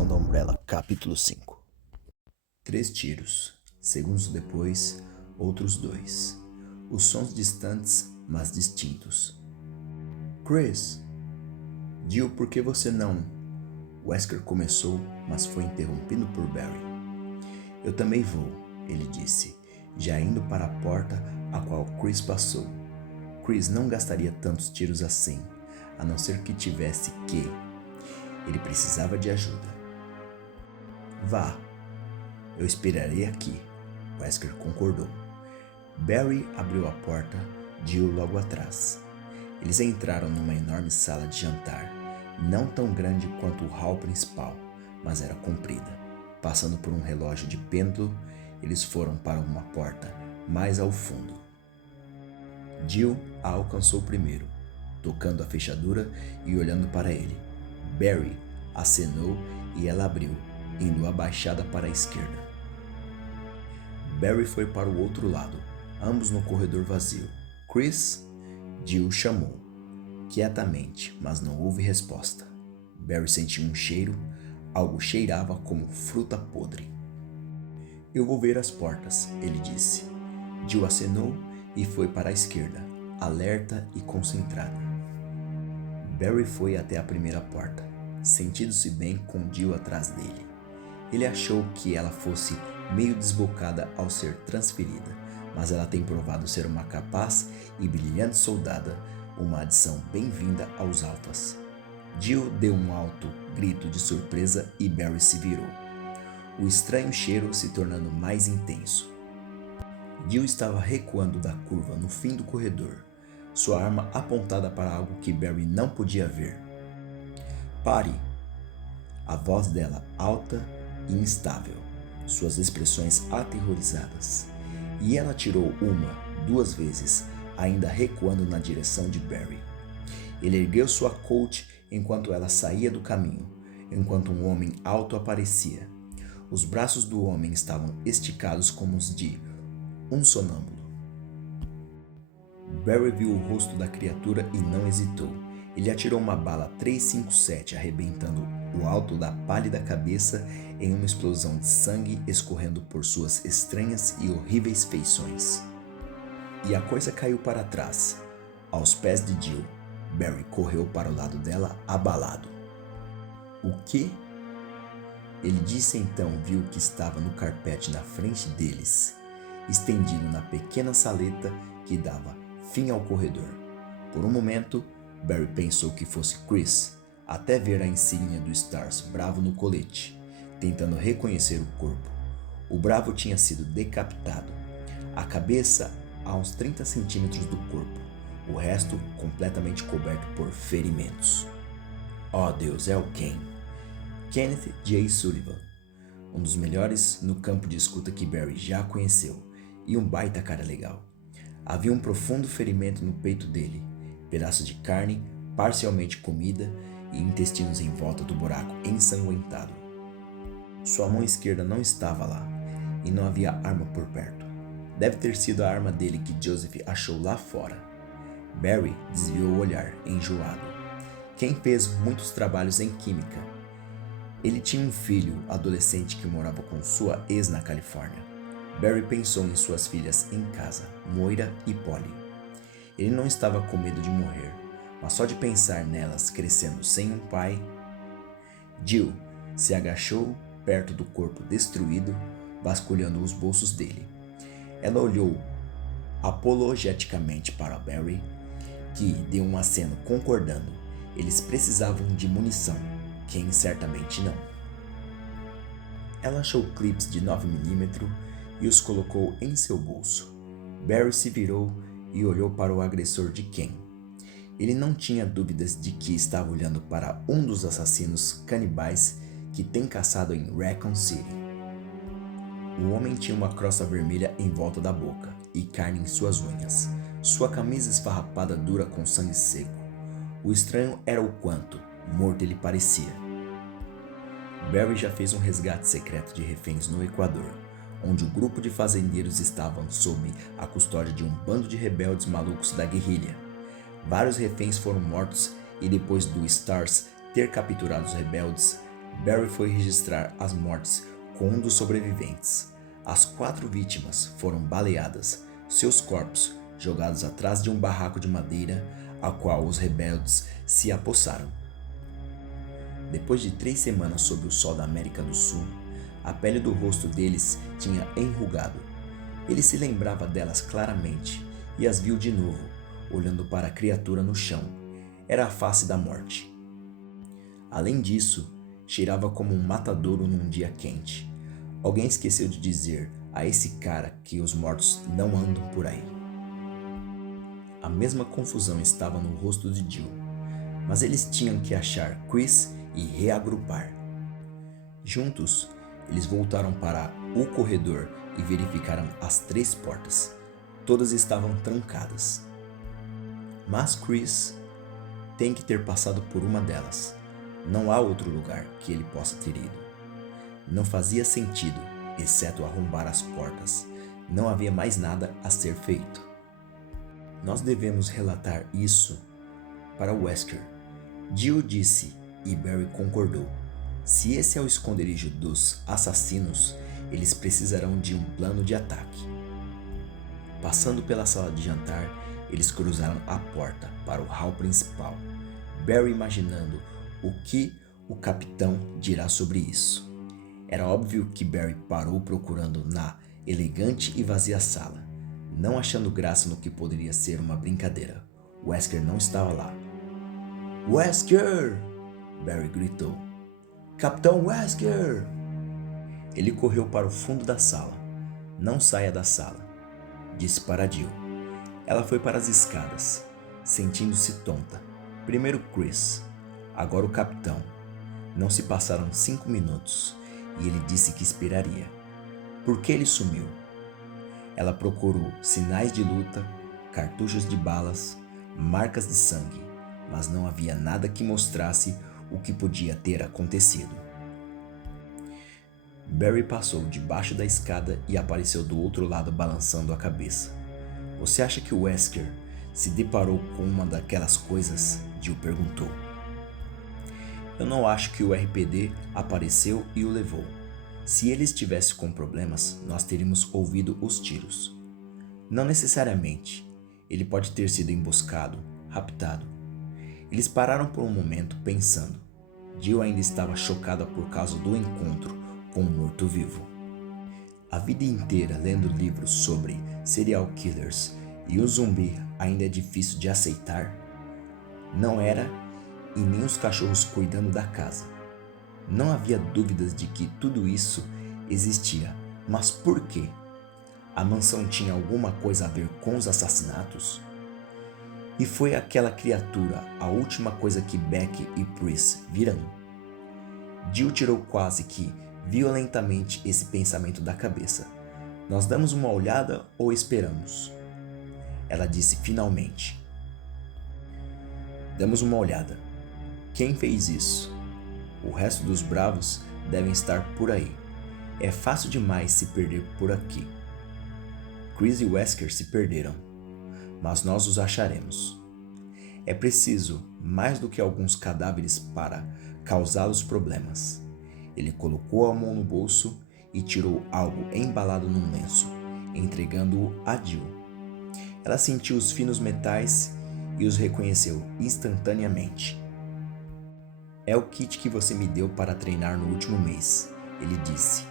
Operação da Umbrella, capítulo 5. 3 tiros. Segundos depois, outros 2. Os sons distantes, mas distintos. Chris! Jill, por que você não... Wesker começou, mas foi interrompido por Barry. Eu também vou, ele disse, já indo para a porta a qual Chris passou. Chris não gastaria tantos tiros assim, a não ser que tivesse que... Ele precisava de ajuda. Vá. Eu esperarei aqui, Wesker concordou. Barry abriu a porta, Jill logo atrás. Eles entraram numa enorme sala de jantar, não tão grande quanto o hall principal, mas era comprida. Passando por um relógio de pêndulo, eles foram para uma porta mais ao fundo. Jill a alcançou primeiro, tocando a fechadura e olhando para ele. Barry acenou e ela abriu, indo abaixada para a esquerda. Barry foi para o outro lado, ambos no corredor vazio. Chris? Jill chamou, quietamente, mas não houve resposta. Barry sentiu um cheiro, algo cheirava como fruta podre. Eu vou ver as portas, ele disse. Jill acenou e foi para a esquerda, alerta e concentrada. Barry foi até a primeira porta, sentindo-se bem com Jill atrás dele. Ele achou que ela fosse meio desbocada ao ser transferida, mas ela tem provado ser uma capaz e brilhante soldada, uma adição bem-vinda aos alfas. Jill deu um alto grito de surpresa e Barry se virou, o estranho cheiro se tornando mais intenso. Jill estava recuando da curva no fim do corredor, sua arma apontada para algo que Barry não podia ver. Pare! A voz dela alta e instável, suas expressões aterrorizadas. E ela atirou 1, 2 vezes, ainda recuando na direção de Barry. Ele ergueu sua Colt enquanto ela saía do caminho, enquanto um homem alto aparecia. Os braços do homem estavam esticados como os de um sonâmbulo. Barry viu o rosto da criatura e não hesitou. Ele atirou uma bala 357, arrebentando o alto da pálida cabeça em uma explosão de sangue escorrendo por suas estranhas e horríveis feições. E a coisa caiu para trás, aos pés de Jill. Barry correu para o lado dela, abalado. O quê? Ele disse então viu que estava no carpete na frente deles, estendido na pequena saleta que dava fim ao corredor. Por um momento, Barry pensou que fosse Chris, até ver a insígnia do Stars Bravo no colete, tentando reconhecer o corpo. O Bravo tinha sido decapitado, a cabeça a uns 30 centímetros do corpo, o resto completamente coberto por ferimentos. Oh Deus, é o Ken. Kenneth J. Sullivan, um dos melhores no campo de escuta que Barry já conheceu, e um baita cara legal. Havia um profundo ferimento no peito dele, pedaço de carne parcialmente comida e intestinos em volta do buraco ensanguentado. Sua mão esquerda não estava lá, e não havia arma por perto. Deve ter sido a arma dele que Joseph achou lá fora. Barry desviou o olhar, enjoado. Ken fez muitos trabalhos em química. Ele tinha um filho adolescente que morava com sua ex na Califórnia. Barry pensou em suas filhas em casa, Moira e Polly. Ele não estava com medo de morrer, mas só de pensar nelas crescendo sem um pai. Jill se agachou perto do corpo destruído, vasculhando os bolsos dele. Ela olhou apologeticamente para Barry, que deu um aceno concordando. Eles precisavam de munição, Ken certamente não. Ela achou clipes de 9mm e os colocou em seu bolso. Barry se virou e olhou para o agressor de Ken. Ele não tinha dúvidas de que estava olhando para um dos assassinos canibais que tem caçado em Raccoon City. O homem tinha uma crosta vermelha em volta da boca e carne em suas unhas, sua camisa esfarrapada dura com sangue seco. O estranho era o quanto morto ele parecia. Barry já fez um resgate secreto de reféns no Equador, onde o grupo de fazendeiros estavam sob a custódia de um bando de rebeldes malucos da guerrilha. Vários reféns foram mortos e depois do Stars ter capturado os rebeldes, Barry foi registrar as mortes com um dos sobreviventes. As 4 vítimas foram baleadas, seus corpos jogados atrás de um barraco de madeira, a qual os rebeldes se apossaram. Depois de 3 semanas sob o sol da América do Sul, a pele do rosto deles tinha enrugado. Ele se lembrava delas claramente e as viu de novo, olhando para a criatura no chão. Era a face da morte. Além disso, cheirava como um matadouro num dia quente. Alguém esqueceu de dizer a esse cara que os mortos não andam por aí. A mesma confusão estava no rosto de Jill, mas eles tinham que achar Chris e reagrupar. Juntos, eles voltaram para o corredor e verificaram as 3 portas. Todas estavam trancadas. Mas Chris tem que ter passado por uma delas. Não há outro lugar que ele possa ter ido. Não fazia sentido, exceto arrombar as portas. Não havia mais nada a ser feito. Nós devemos relatar isso para Wesker. Jill disse e Barry concordou. Se esse é o esconderijo dos assassinos, eles precisarão de um plano de ataque. Passando pela sala de jantar, eles cruzaram a porta para o hall principal. Barry imaginando o que o capitão dirá sobre isso. Era óbvio que Barry parou procurando na elegante e vazia sala, não achando graça no que poderia ser uma brincadeira. Wesker não estava lá. "Wesker!" Barry gritou. "Capitão Wesker!" Ele correu para o fundo da sala. "Não saia da sala", disse para Jill. Ela foi para as escadas, sentindo-se tonta. Primeiro Chris, agora o capitão. Não se passaram 5 minutos e ele disse que esperaria. Por que ele sumiu? Ela procurou sinais de luta, cartuchos de balas, marcas de sangue, mas não havia nada que mostrasse o que podia ter acontecido. Barry passou debaixo da escada e apareceu do outro lado balançando a cabeça. "Você acha que o Wesker se deparou com uma daquelas coisas?" Jill perguntou. "Eu não acho que o RPD apareceu e o levou. Se ele estivesse com problemas, nós teríamos ouvido os tiros. Não necessariamente. Ele pode ter sido emboscado, raptado." Eles pararam por um momento pensando. Jill ainda estava chocada por causa do encontro com um morto-vivo. A vida inteira lendo livros sobre serial killers e o zumbi ainda é difícil de aceitar? Não era, e nem os cachorros cuidando da casa. Não havia dúvidas de que tudo isso existia, mas por quê? A mansão tinha alguma coisa a ver com os assassinatos? E foi aquela criatura a última coisa que Beck e Pris viram? Jill tirou quase que violentamente esse pensamento da cabeça. "Nós damos uma olhada ou esperamos?" Ela disse finalmente. "Damos uma olhada. Quem fez isso? O resto dos bravos devem estar por aí. É fácil demais se perder por aqui." Chris e Wesker se perderam, mas nós os acharemos. É preciso mais do que alguns cadáveres para causá-los problemas. Ele colocou a mão no bolso e tirou algo embalado num lenço, entregando-o a Jill. Ela sentiu os finos metais e os reconheceu instantaneamente. "É o kit que você me deu para treinar no último mês", ele disse.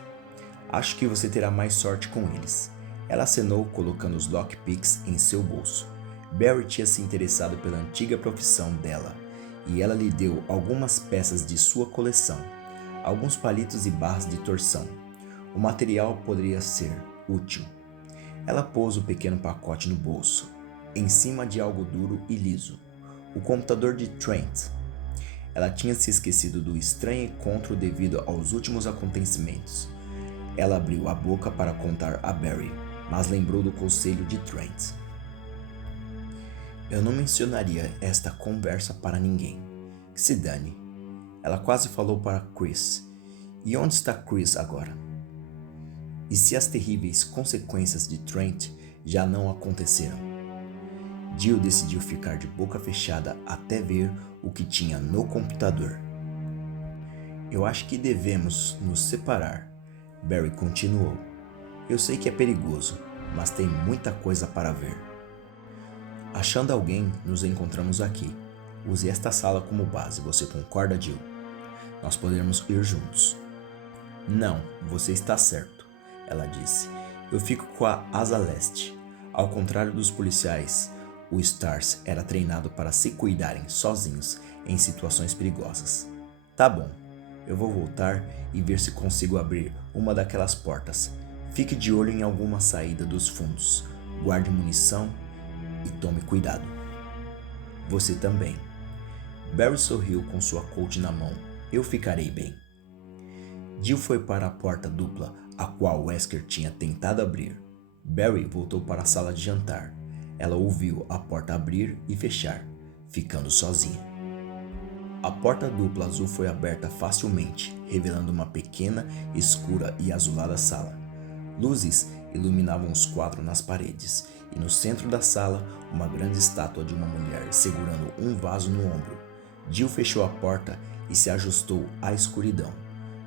"Acho que você terá mais sorte com eles." Ela acenou colocando os lockpicks em seu bolso. Barry tinha se interessado pela antiga profissão dela e ela lhe deu algumas peças de sua coleção, alguns palitos e barras de torção. O material poderia ser útil. Ela pôs o pequeno pacote no bolso, em cima de algo duro e liso. O computador de Trent. Ela tinha se esquecido do estranho encontro devido aos últimos acontecimentos. Ela abriu a boca para contar a Barry, mas lembrou do conselho de Trent. "Eu não mencionaria esta conversa para ninguém. Que se dane." Ela quase falou para Chris. "E onde está Chris agora? E se as terríveis consequências de Trent já não aconteceram?" Jill decidiu ficar de boca fechada até ver o que tinha no computador. Eu acho que devemos nos separar, Barry continuou. Eu sei que é perigoso, mas tem muita coisa para ver. Achando alguém, nos encontramos aqui. Use esta sala como base, você concorda, Jill? Nós podemos ir juntos. Não, você está certo, ela disse. Eu fico com a asa leste. Ao contrário dos policiais, o Stars era treinado para se cuidarem sozinhos em situações perigosas. Tá bom, eu vou voltar e ver se consigo abrir uma daquelas portas. Fique de olho em alguma saída dos fundos. Guarde munição e tome cuidado. Você também. Barry sorriu com sua colt na mão. Eu ficarei bem. Jill foi para a porta dupla, a qual Wesker tinha tentado abrir. Barry voltou para a sala de jantar. Ela ouviu a porta abrir e fechar, ficando sozinha. A porta dupla azul foi aberta facilmente, revelando uma pequena, escura e azulada sala. Luzes iluminavam os quadros nas paredes, e no centro da sala, uma grande estátua de uma mulher segurando um vaso no ombro. Jill fechou a porta e se ajustou à escuridão,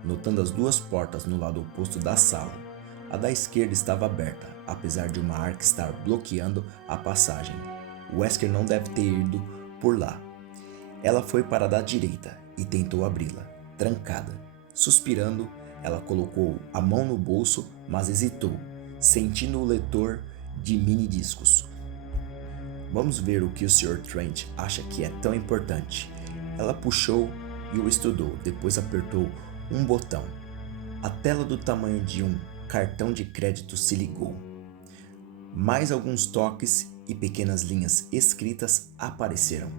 notando as duas portas no lado oposto da sala. A da esquerda estava aberta, apesar de uma arca estar bloqueando a passagem. Wesker não deve ter ido por lá. Ela foi para a da direita e tentou abri-la, trancada. Suspirando, ela colocou a mão no bolso, mas hesitou, sentindo o leitor de mini-discos. Vamos ver o que o Sr. Trent acha que é tão importante. Ela puxou e o estudou, depois apertou um botão. A tela do tamanho de um cartão de crédito se ligou. Mais alguns toques e pequenas linhas escritas apareceram.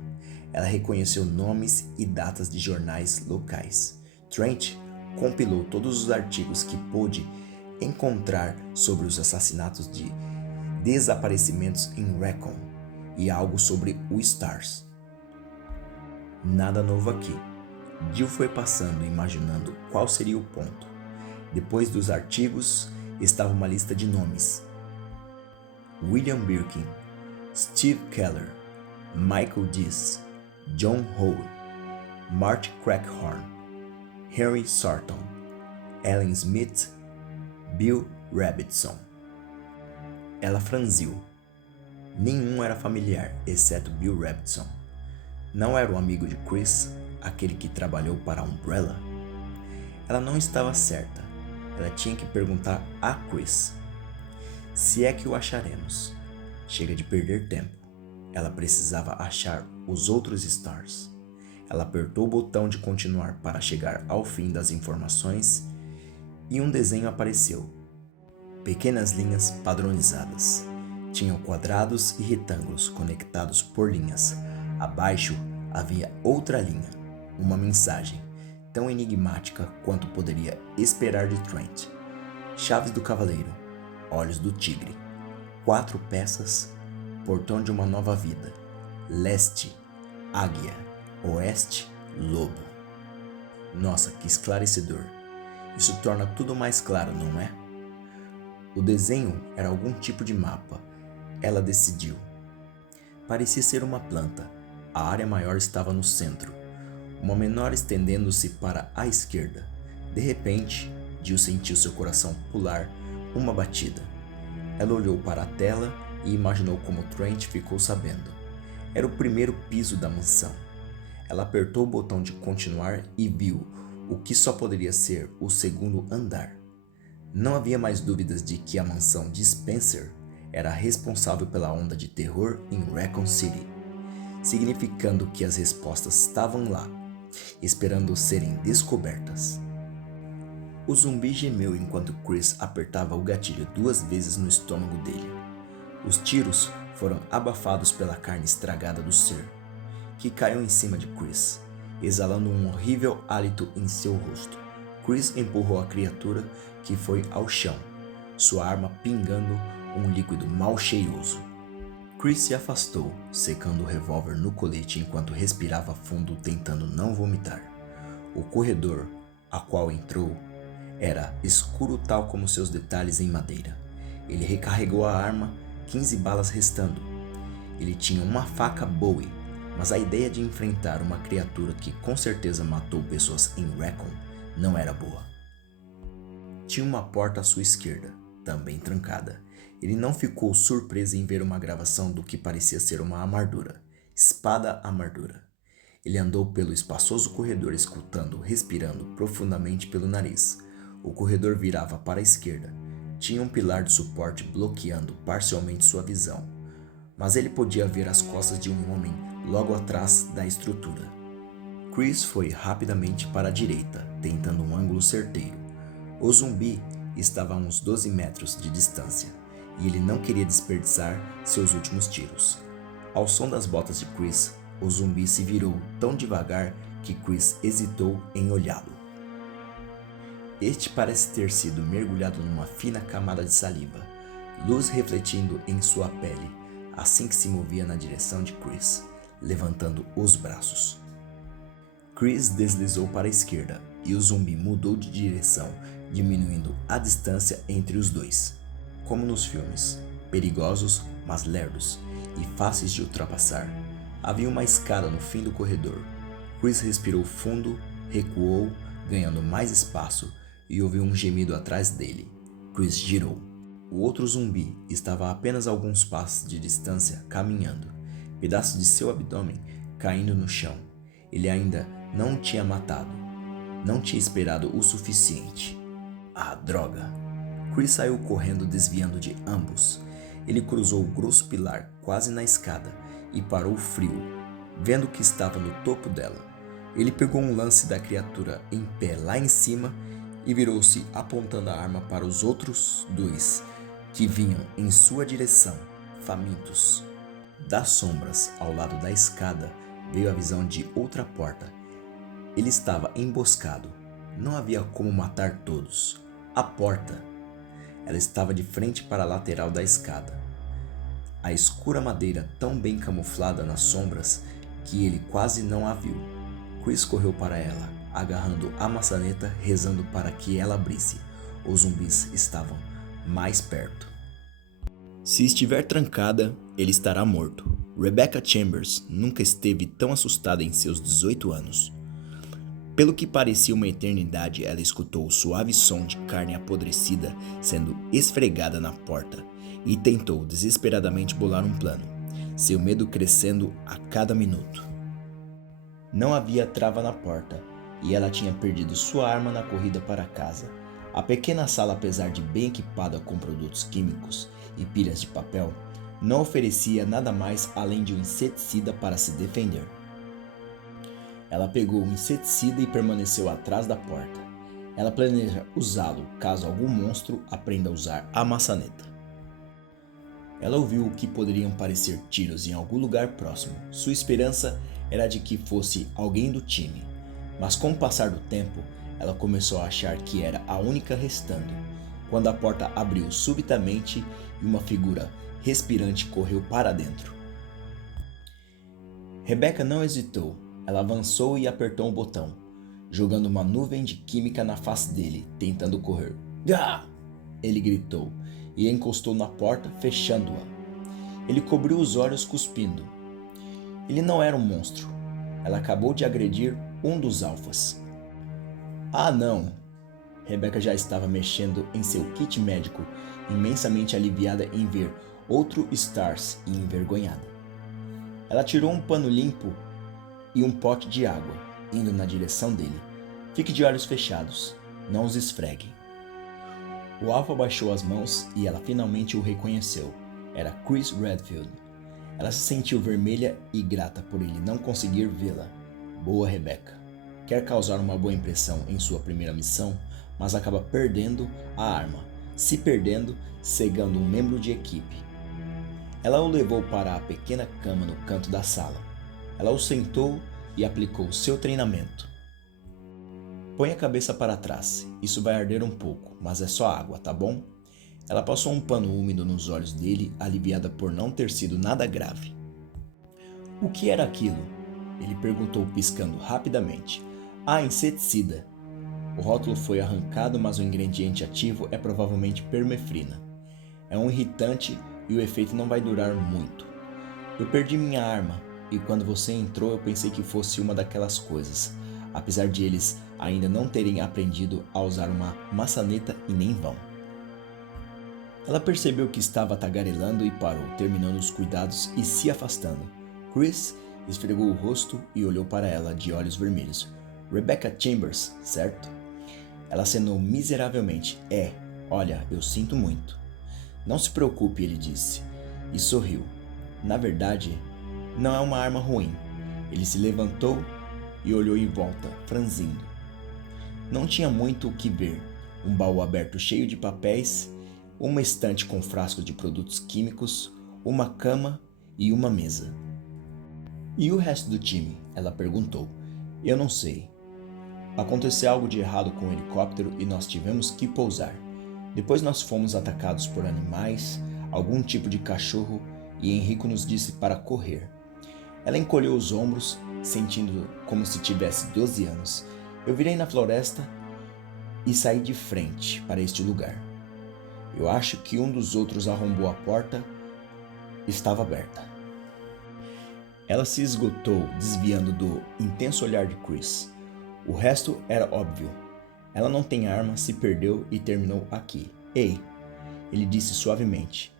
Ela reconheceu nomes e datas de jornais locais. Trent compilou todos os artigos que pôde encontrar sobre os assassinatos de desaparecimentos em Raccoon e algo sobre o Stars. Nada novo aqui. Jill foi passando, imaginando qual seria o ponto. Depois dos artigos, estava uma lista de nomes. William Birkin, Steve Keller, Michael Dees, John Howe, Marty Crackhorn, Henry Sarton, Ellen Smith, Bill Rabbitson. Ela franziu. Nenhum era familiar, exceto Bill Rabbitson. Não era o amigo de Chris, aquele que trabalhou para a Umbrella? Ela não estava certa. Ela tinha que perguntar a Chris. Se é que o acharemos. Chega de perder tempo. Ela precisava achar os outros Stars. Ela apertou o botão de continuar para chegar ao fim das informações e um desenho apareceu. Pequenas linhas padronizadas. Tinham quadrados e retângulos conectados por linhas. Abaixo havia outra linha, uma mensagem, tão enigmática quanto poderia esperar de Trent. Chaves do cavaleiro, olhos do tigre, 4 peças, portão de uma nova vida, leste, águia, oeste, lobo. Nossa, que esclarecedor. Isso torna tudo mais claro, não é? O desenho era algum tipo de mapa. Ela decidiu. Parecia ser uma planta. A área maior estava no centro, uma menor estendendo-se para a esquerda. De repente, Jill sentiu seu coração pular uma batida. Ela olhou para a tela e imaginou como Trent ficou sabendo. Era o primeiro piso da mansão. Ela apertou o botão de continuar e viu o que só poderia ser o segundo andar. Não havia mais dúvidas de que a mansão de Spencer era responsável pela onda de terror em Raccoon City, significando que as respostas estavam lá, esperando serem descobertas. O zumbi gemeu enquanto Chris apertava o gatilho 2 vezes no estômago dele. Os tiros foram abafados pela carne estragada do ser, que caiu em cima de Chris, exalando um horrível hálito em seu rosto. Chris empurrou a criatura, que foi ao chão, sua arma pingando um líquido mal cheiroso. Chris se afastou, secando o revólver no colete enquanto respirava fundo, tentando não vomitar. O corredor, a qual entrou, era escuro tal como seus detalhes em madeira. Ele recarregou a arma, 15 balas restando. Ele tinha uma faca Bowie, mas a ideia de enfrentar uma criatura que com certeza matou pessoas em Raccoon não era boa. Tinha uma porta à sua esquerda, também trancada. Ele não ficou surpreso em ver uma gravação do que parecia ser uma armadura. Espada Armadura. Ele andou pelo espaçoso corredor escutando, respirando profundamente pelo nariz. O corredor virava para a esquerda. Tinha um pilar de suporte bloqueando parcialmente sua visão, mas ele podia ver as costas de um homem logo atrás da estrutura. Chris foi rapidamente para a direita, tentando um ângulo certeiro. O zumbi estava a uns 12 metros de distância, e ele não queria desperdiçar seus últimos tiros. Ao som das botas de Chris, o zumbi se virou tão devagar que Chris hesitou em olhá-lo. Este parece ter sido mergulhado numa fina camada de saliva, luz refletindo em sua pele, assim que se movia na direção de Chris, levantando os braços. Chris deslizou para a esquerda e o zumbi mudou de direção, diminuindo a distância entre os dois. Como nos filmes, perigosos, mas lerdos e fáceis de ultrapassar. Havia uma escada no fim do corredor. Chris respirou fundo, recuou, ganhando mais espaço, e ouviu um gemido atrás dele. Chris girou. O outro zumbi estava a apenas alguns passos de distância, caminhando, pedaços de seu abdômen caindo no chão. Ele ainda não o tinha matado. Não tinha esperado o suficiente. Ah, droga! Chris saiu correndo, desviando de ambos. Ele cruzou o grosso pilar quase na escada e parou frio, vendo que estava no topo dela. Ele pegou um lance da criatura em pé lá em cima e virou-se apontando a arma para os outros dois que vinham em sua direção, famintos. Das sombras ao lado da escada veio a visão de outra porta. Ele estava emboscado. Não havia como matar todos. A porta. Ela estava de frente para a lateral da escada. A escura madeira tão bem camuflada nas sombras que ele quase não a viu. Chris correu para ela, agarrando a maçaneta, rezando para que ela abrisse. Os zumbis estavam mais perto. Se estiver trancada, ele estará morto. Rebecca Chambers nunca esteve tão assustada em seus 18 anos. Pelo que parecia uma eternidade, ela escutou o suave som de carne apodrecida sendo esfregada na porta e tentou desesperadamente bolar um plano, seu medo crescendo a cada minuto. Não havia trava na porta e ela tinha perdido sua arma na corrida para casa. A pequena sala, apesar de bem equipada com produtos químicos e pilhas de papel, não oferecia nada mais além de um inseticida para se defender. Ela pegou o inseticida e permaneceu atrás da porta. Ela planeja usá-lo caso algum monstro aprenda a usar a maçaneta. Ela ouviu o que poderiam parecer tiros em algum lugar próximo. Sua esperança era de que fosse alguém do time, mas com o passar do tempo, ela começou a achar que era a única restando, quando a porta abriu subitamente e uma figura respirante correu para dentro. Rebecca não hesitou. Ela avançou e apertou um botão, jogando uma nuvem de química na face dele, tentando correr. "Ah!" ele gritou e encostou na porta, fechando-a. Ele cobriu os olhos cuspindo. Ele não era um monstro. Ela acabou de agredir um dos alfas. Ah, não! Rebecca já estava mexendo em seu kit médico, imensamente aliviada em ver outro Stars e envergonhada. Ela tirou um pano limpo e um pote de água, indo na direção dele. Fique de olhos fechados, não os esfregue. O alfa baixou as mãos e ela finalmente o reconheceu. Era Chris Redfield. Ela se sentiu vermelha e grata por ele não conseguir vê-la. Boa, Rebecca. Quer causar uma boa impressão em sua primeira missão, mas acaba perdendo a arma, se perdendo, cegando um membro de equipe. Ela o levou para a pequena cama no canto da sala. Ela o sentou e aplicou seu treinamento. Põe a cabeça para trás, isso vai arder um pouco, mas é só água, tá bom? Ela passou um pano úmido nos olhos dele, aliviada por não ter sido nada grave. O que era aquilo? Ele perguntou, piscando rapidamente. Ah, inseticida. O rótulo foi arrancado, mas o ingrediente ativo é provavelmente permefrina. É um irritante e o efeito não vai durar muito. Eu perdi minha arma. E quando você entrou eu pensei que fosse uma daquelas coisas. apesar de eles ainda não terem aprendido a usar uma maçaneta e nem vão. Ela percebeu que estava tagarelando e parou, terminando os cuidados e se afastando. Chris esfregou o rosto e olhou para ela de olhos vermelhos. Rebecca Chambers, certo? Ela acenou miseravelmente. Olha, eu sinto muito. Não se preocupe, ele disse, e sorriu. Na verdade, não é uma arma ruim. Ele se levantou e olhou em volta, franzindo. Não tinha muito o que ver. Um baú aberto cheio de papéis, uma estante com frascos de produtos químicos, uma cama e uma mesa. E o resto do time? Ela perguntou. Eu não sei. Aconteceu algo de errado com o helicóptero e nós tivemos que pousar. Depois nós fomos atacados por animais, algum tipo de cachorro, e Enrico nos disse para correr. Ela encolheu os ombros, sentindo como se tivesse 12 anos. Eu virei na floresta e saí de frente para este lugar. Eu acho que um dos outros arrombou a porta. Estava aberta. Ela se esgotou, desviando do intenso olhar de Chris. O resto era óbvio. Ela não tem arma, se perdeu e terminou aqui. Ei, ele disse suavemente.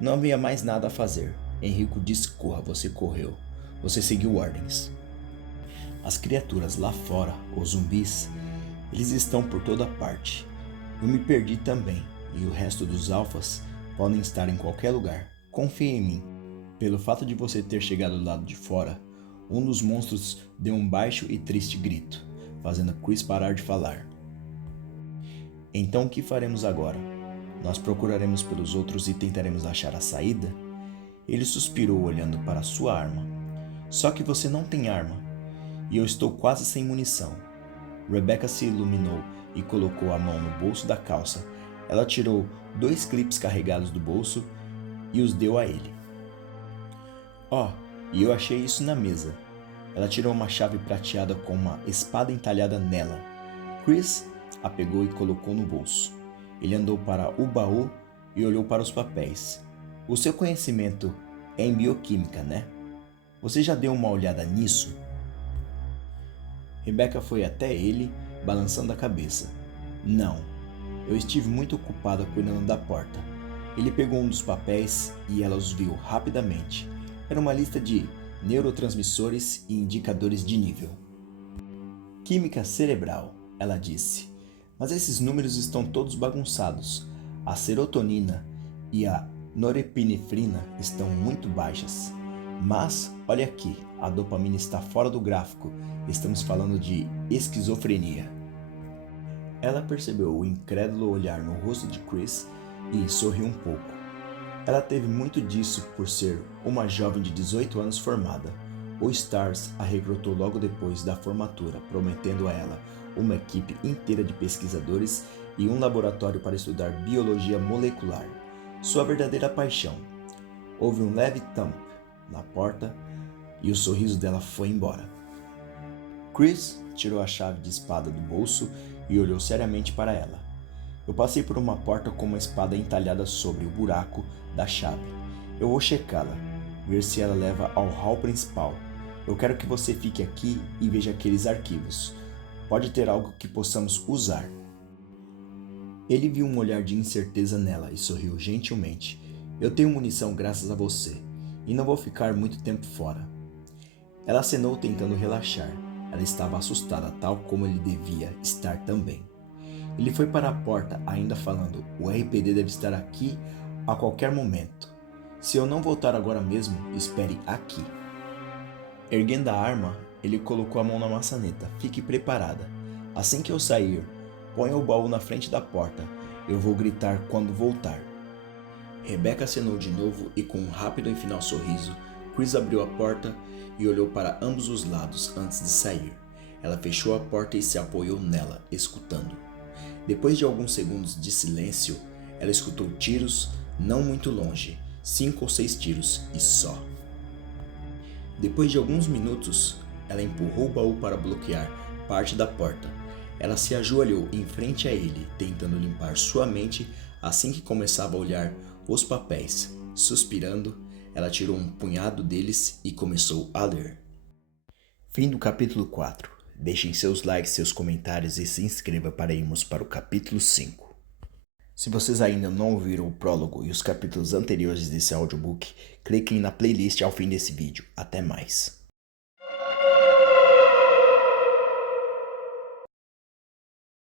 Não havia mais nada a fazer. Enrico disse corra, você correu. Você seguiu ordens. As criaturas lá fora, os zumbis, eles estão por toda parte. Eu me perdi também, e o resto dos alfas podem estar em qualquer lugar. Confie em mim. Pelo fato de você ter chegado do lado de fora, um dos monstros deu um baixo e triste grito, fazendo Chris parar de falar. Então o que faremos agora? Nós procuraremos pelos outros e tentaremos achar a saída? Ele suspirou olhando para sua arma. Só que você não tem arma, e eu estou quase sem munição. Rebecca se iluminou e colocou a mão no bolso da calça. Ela tirou 2 clipes carregados do bolso e os deu a ele. E eu achei isso na mesa. Ela tirou uma chave prateada com uma espada entalhada nela. Chris a pegou e colocou no bolso. Ele andou para o baú e olhou para os papéis. O seu conhecimento é em bioquímica, né? Você já deu uma olhada nisso? Rebecca foi até ele, balançando a cabeça. Não, eu estive muito ocupada cuidando da porta. Ele pegou um dos papéis e ela os viu rapidamente. Era uma lista de neurotransmissores e indicadores de nível. Química cerebral, ela disse. Mas esses números estão todos bagunçados. A serotonina e a norepinefrina estão muito baixas. Mas, olha aqui, a dopamina está fora do gráfico. Estamos falando de esquizofrenia. Ela percebeu o incrédulo olhar no rosto de Chris e sorriu um pouco. Ela teve muito disso por ser uma jovem de 18 anos formada. O STARS a recrutou logo depois da formatura, prometendo a ela uma equipe inteira de pesquisadores e um laboratório para estudar biologia molecular. Sua verdadeira paixão. Houve um leve thump na porta e o sorriso dela foi embora. Chris tirou a chave de espada do bolso e olhou seriamente para ela. Eu passei por uma porta com uma espada entalhada sobre o buraco da chave. Eu vou checá-la, ver se ela leva ao hall principal. Eu quero que você fique aqui e veja aqueles arquivos. Pode ter algo que possamos usar. Ele viu um olhar de incerteza nela e sorriu gentilmente. Eu tenho munição graças a você, e não vou ficar muito tempo fora. Ela acenou tentando relaxar. Ela estava assustada, tal como ele devia estar também. Ele foi para a porta, ainda falando, o RPD deve estar aqui a qualquer momento. Se eu não voltar agora mesmo, espere aqui. Erguendo a arma, ele colocou a mão na maçaneta. Fique preparada. Assim que eu sair, ponha o baú na frente da porta. Eu vou gritar quando voltar. Rebecca acenou de novo e com um rápido e final sorriso, Chris abriu a porta e olhou para ambos os lados antes de sair. Ela fechou a porta e se apoiou nela, escutando. Depois de alguns segundos de silêncio, ela escutou tiros não muito longe, 5 ou 6 tiros e só. Depois de alguns minutos, ela empurrou o baú para bloquear parte da porta. Ela se ajoelhou em frente a ele, tentando limpar sua mente assim que começava a olhar os papéis. Suspirando, ela tirou um punhado deles e começou a ler. Fim do capítulo 4. Deixem seus likes, seus comentários e se inscreva para irmos para o capítulo 5. Se vocês ainda não ouviram o prólogo e os capítulos anteriores desse audiobook, cliquem na playlist ao fim desse vídeo. Até mais!